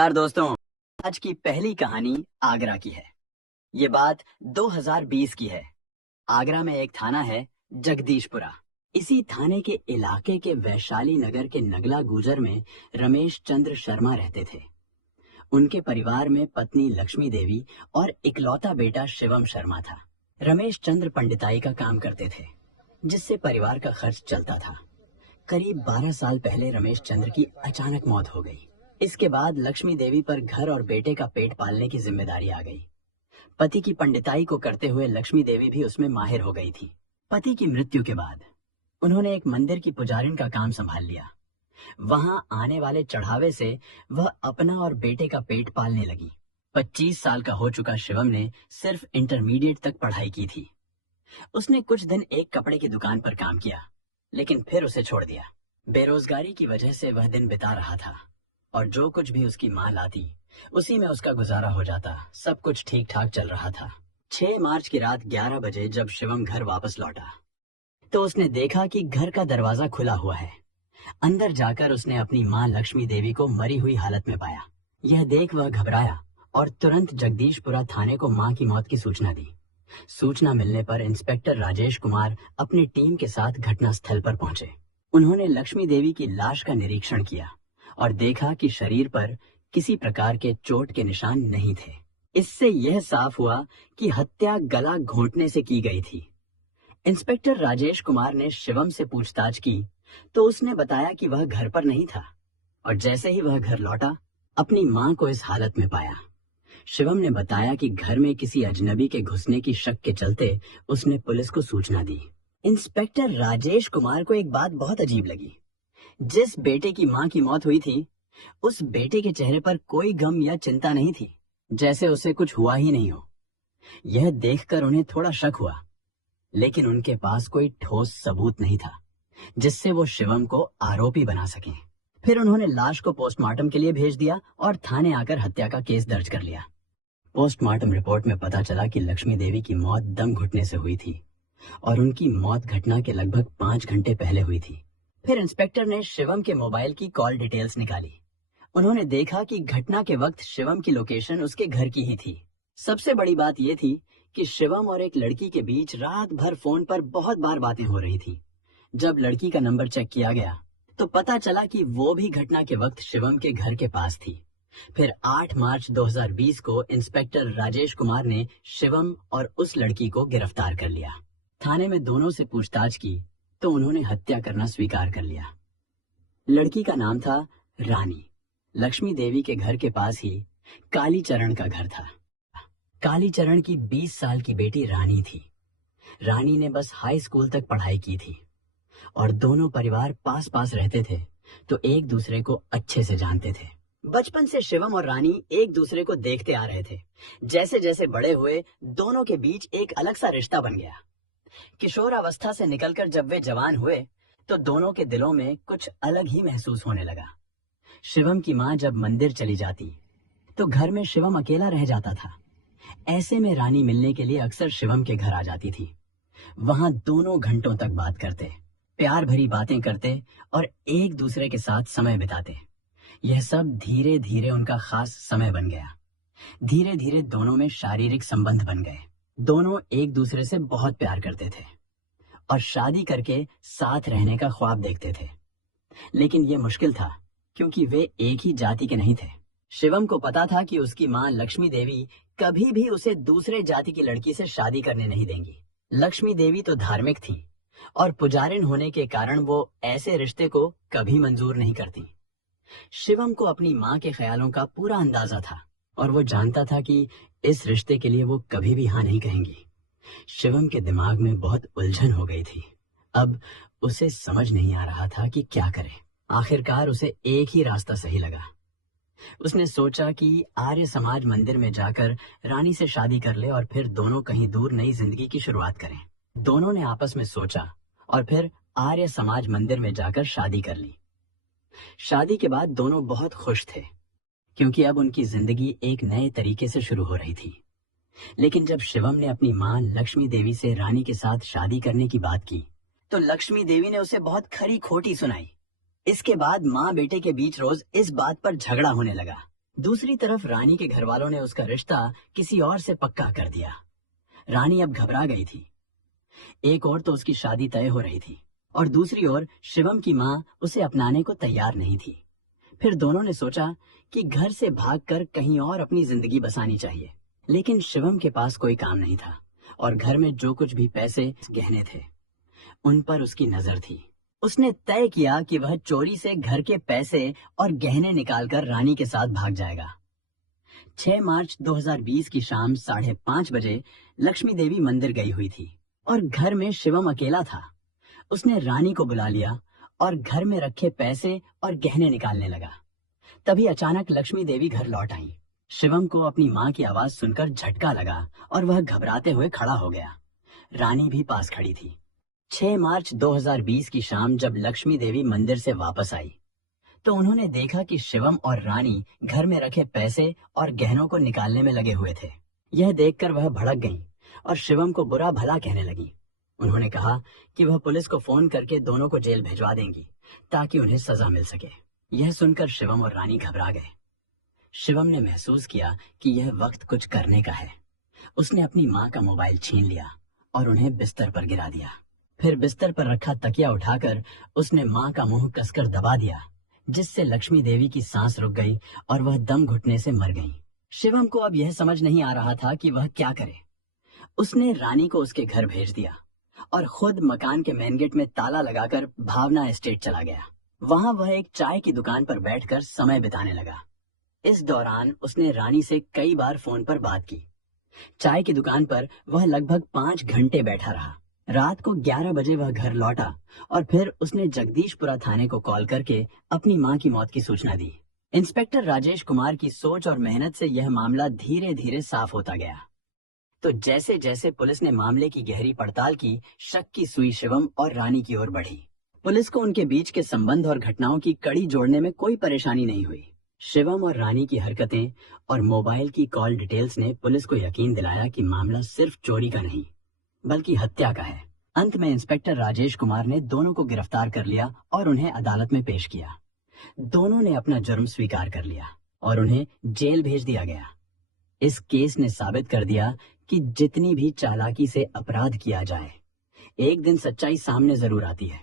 यार दोस्तों, आज की पहली कहानी आगरा की है। ये बात 2020 की है। आगरा में एक थाना है, जगदीशपुरा। इसी थाने के इलाके के वैशाली नगर के नगला गुजर में रमेश चंद्र शर्मा रहते थे। उनके परिवार में पत्नी लक्ष्मी देवी और इकलौता बेटा शिवम शर्मा था। रमेश चंद्र पंडिताई का काम करते थे, जिससे परिवार का खर्च चलता था। करीब 12 साल पहले रमेश चंद्र की अचानक मौत हो गई। इसके बाद लक्ष्मी देवी पर घर और बेटे का पेट पालने की जिम्मेदारी आ गई। पति की पंडिताई को करते हुए लक्ष्मी देवी भी उसमें माहिर हो गई थी। पति की मृत्यु के बाद उन्होंने एक मंदिर की पुजारिन का काम संभाल लिया। वहां आने वाले चढ़ावे से वह अपना और बेटे का पेट पालने लगी। 25 साल का हो चुका शिवम ने सिर्फ इंटरमीडिएट तक पढ़ाई की थी। उसने कुछ दिन एक कपड़े की दुकान पर काम किया, लेकिन फिर उसे छोड़ दिया। बेरोजगारी की वजह से वह दिन बिता रहा था और जो कुछ भी उसकी माँ लाती उसी में उसका गुजारा हो जाता। सब कुछ ठीक ठाक चल रहा था। 6 मार्च की रात 11 बजे जब शिवम घर वापस लौटा तो उसने देखा कि घर का दरवाजा खुला हुआ है। अंदर जाकर उसने अपनी माँ लक्ष्मी देवी को मरी हुई हालत में पाया। यह देख वह घबराया और तुरंत जगदीशपुरा थाने को माँ की मौत की सूचना दी। सूचना मिलने पर इंस्पेक्टर राजेश कुमार अपनी टीम के साथ घटनास्थल पर पहुंचे। उन्होंने लक्ष्मी देवी की लाश का निरीक्षण किया और देखा कि शरीर पर किसी प्रकार के चोट के निशान नहीं थे। इससे यह साफ हुआ कि हत्या गला घोंटने से की गई थी। इंस्पेक्टर राजेश कुमार ने शिवम से पूछताछ की तो उसने बताया कि वह घर पर नहीं था और जैसे ही वह घर लौटा अपनी मां को इस हालत में पाया। शिवम ने बताया कि घर में किसी अजनबी के घुसने की शक के चलते उसने पुलिस को सूचना दी। इंस्पेक्टर राजेश कुमार को एक बात बहुत अजीब लगी। जिस बेटे की मां की मौत हुई थी उस बेटे के चेहरे पर कोई गम या चिंता नहीं थी, जैसे उसे कुछ हुआ ही नहीं हो। यह देखकर उन्हें थोड़ा शक हुआ, लेकिन उनके पास कोई ठोस सबूत नहीं था जिससे वो शिवम को आरोपी बना सकें। फिर उन्होंने लाश को पोस्टमार्टम के लिए भेज दिया और थाने आकर हत्या का केस दर्ज कर लिया। पोस्टमार्टम रिपोर्ट में पता चला कि लक्ष्मी देवी की मौत दम घुटने से हुई थी और उनकी मौत घटना के लगभग 5 घंटे पहले हुई थी। फिर इंस्पेक्टर ने शिवम के मोबाइल की कॉल डिटेल्स निकाली। उन्होंने देखा कि घटना के वक्त शिवम की लोकेशन उसके घर की ही थी। सबसे बड़ी बात यह थी कि शिवम और एक लड़की के बीच रात भर फोन पर बहुत बार बातें हो रही थी। जब लड़की का नंबर चेक किया गया तो पता चला कि वो भी घटना के वक्त शिवम के घर के पास थी। फिर 8 मार्च 2020 को इंस्पेक्टर राजेश कुमार ने शिवम और उस लड़की को गिरफ्तार कर लिया। थाने में दोनों से पूछताछ की तो उन्होंने हत्या करना स्वीकार कर लिया। लड़की का नाम था रानी। लक्ष्मी देवी के घर के पास ही कालीचरण का घर था। कालीचरण की 20 साल की बेटी रानी थी। रानी ने बस हाई स्कूल तक पढ़ाई की थी और दोनों परिवार पास पास रहते थे तो एक दूसरे को अच्छे से जानते थे। बचपन से शिवम और रानी एक दूसरे को देखते आ रहे थे। जैसे जैसे बड़े हुए दोनों के बीच एक अलग सा रिश्ता बन गया। किशोरावस्था से निकलकर जब वे जवान हुए तो दोनों के दिलों में कुछ अलग ही महसूस होने लगा। शिवम की माँ जब मंदिर चली जाती तो घर में शिवम अकेला रह जाता था। ऐसे में रानी मिलने के लिए अक्सर शिवम के घर आ जाती थी। वहां दोनों घंटों तक बात करते, प्यार भरी बातें करते और एक दूसरे के साथ समय बिताते। यह सब धीरे धीरे उनका खास समय बन गया। धीरे धीरे दोनों में शारीरिक संबंध बन गए। दोनों एक दूसरे से बहुत प्यार करते थे और शादी करके साथ रहने का ख्वाब देखते थे। लेकिन यह मुश्किल था क्योंकि वे एक ही जाति के नहीं थे। शिवम को पता था कि उसकी मां लक्ष्मी देवी कभी भी उसे दूसरे जाति की लड़की से शादी करने नहीं देंगी। लक्ष्मी देवी तो धार्मिक थी और पुजारिन होने के कारण वो ऐसे रिश्ते को कभी मंजूर नहीं करती। शिवम को अपनी मां के ख्यालों का पूरा अंदाजा था और वो जानता था कि इस रिश्ते के लिए वो कभी भी हाँ नहीं कहेंगी। शिवम के दिमाग में बहुत उलझन हो गई थी। अब उसे समझ नहीं आ रहा था कि क्या करे। आखिरकार उसे एक ही रास्ता सही लगा। उसने सोचा कि आर्य समाज मंदिर में जाकर रानी से शादी कर ले और फिर दोनों कहीं दूर नई जिंदगी की शुरुआत करें। दोनों ने आपस में सोचा और फिर आर्य समाज मंदिर में जाकर शादी कर ली। शादी के बाद दोनों बहुत खुश थे क्योंकि अब उनकी जिंदगी एक नए तरीके से शुरू हो रही थी। लेकिन जब शिवम ने अपनी मां लक्ष्मी देवी से रानी के साथ शादी करने की बात की तो लक्ष्मी देवी ने उसे बहुत खरी खोटी सुनाई। इसके बाद माँ बेटे के बीच रोज इस बात पर झगड़ा होने लगा दूसरी तरफ रानी के घर वालों ने उसका रिश्ता किसी और से पक्का कर दिया। रानी अब घबरा गई थी। एक ओर तो उसकी शादी तय हो रही थी और दूसरी ओर शिवम की माँ उसे अपनाने को तैयार नहीं थी। फिर दोनों ने सोचा कि घर से भागकर कहीं और अपनी जिंदगी बसानी चाहिए। लेकिन शिवम के पास कोई काम नहीं था और घर में जो कुछ भी पैसे गहने थे उन पर उसकी नजर थी। उसने तय किया कि वह चोरी से घर के पैसे और गहने निकालकर रानी के साथ भाग जाएगा। 6 मार्च 2020 की शाम 5:30 बजे लक्ष्मी देवी मंदिर गई हुई थी और घर में शिवम अकेला था। उसने रानी को बुला लिया और घर में रखे पैसे और गहने निकालने लगा। तभी अचानक लक्ष्मी देवी घर लौट आई। शिवम को अपनी माँ की आवाज सुनकर झटका लगा और वह घबराते हुए खड़ा हो गया। रानी भी पास खड़ी थी। 6 मार्च 2020 की शाम जब लक्ष्मी देवी मंदिर से वापस आई तो उन्होंने देखा कि शिवम और रानी घर में रखे पैसे और गहनों को निकालने में लगे हुए थे। यह देखकर वह भड़क गईं और शिवम को बुरा भला कहने लगी। उन्होंने कहा कि वह पुलिस को फोन करके दोनों को जेल भिजवा देंगी ताकि उन्हें सजा मिल सके। यह सुनकर शिवम और रानी घबरा गए। शिवम ने महसूस किया कि यह वक्त कुछ करने का है। उसने अपनी माँ का मोबाइल छीन लिया और उन्हें बिस्तर पर गिरा दिया। फिर बिस्तर पर रखा तकिया उठाकर उसने माँ का मुंह कसकर दबा दिया, जिससे लक्ष्मी देवी की सांस रुक गई और वह दम घुटने से मर गईं। शिवम को अब यह समझ नहीं आ रहा था कि वह क्या करे। उसने रानी को उसके घर भेज दिया और खुद मकान के मेन गेट में ताला लगाकर भावना एस्टेट चला गया। वहां वह एक चाय की दुकान पर बैठकर समय बिताने लगा। इस दौरान उसने रानी से कई बार फोन पर बात की। चाय की दुकान पर वह लगभग 5 घंटे बैठा रहा। रात को 11 बजे वह घर लौटा और फिर उसने जगदीशपुरा थाने को कॉल करके अपनी मां की मौत की सूचना दी। इंस्पेक्टर राजेश कुमार की सोच और मेहनत से यह मामला धीरे धीरे साफ होता गया। तो जैसे जैसे पुलिस ने मामले की गहरी पड़ताल की, शक की सुई शिवम और रानी की ओर बढ़ी। पुलिस को उनके बीच के संबंध और घटनाओं की कड़ी जोड़ने में कोई परेशानी नहीं हुई। शिवम और रानी की हरकतें और मोबाइल की कॉल डिटेल्स ने पुलिस को यकीन दिलाया कि मामला सिर्फ चोरी का नहीं बल्कि हत्या का है। अंत में इंस्पेक्टर राजेश कुमार ने दोनों को गिरफ्तार कर लिया और उन्हें अदालत में पेश किया। दोनों ने अपना जुर्म स्वीकार कर लिया और उन्हें जेल भेज दिया गया। इस केस ने साबित कर दिया कि जितनी भी चालाकी से अपराध किया जाए, एक दिन सच्चाई सामने जरूर आती है।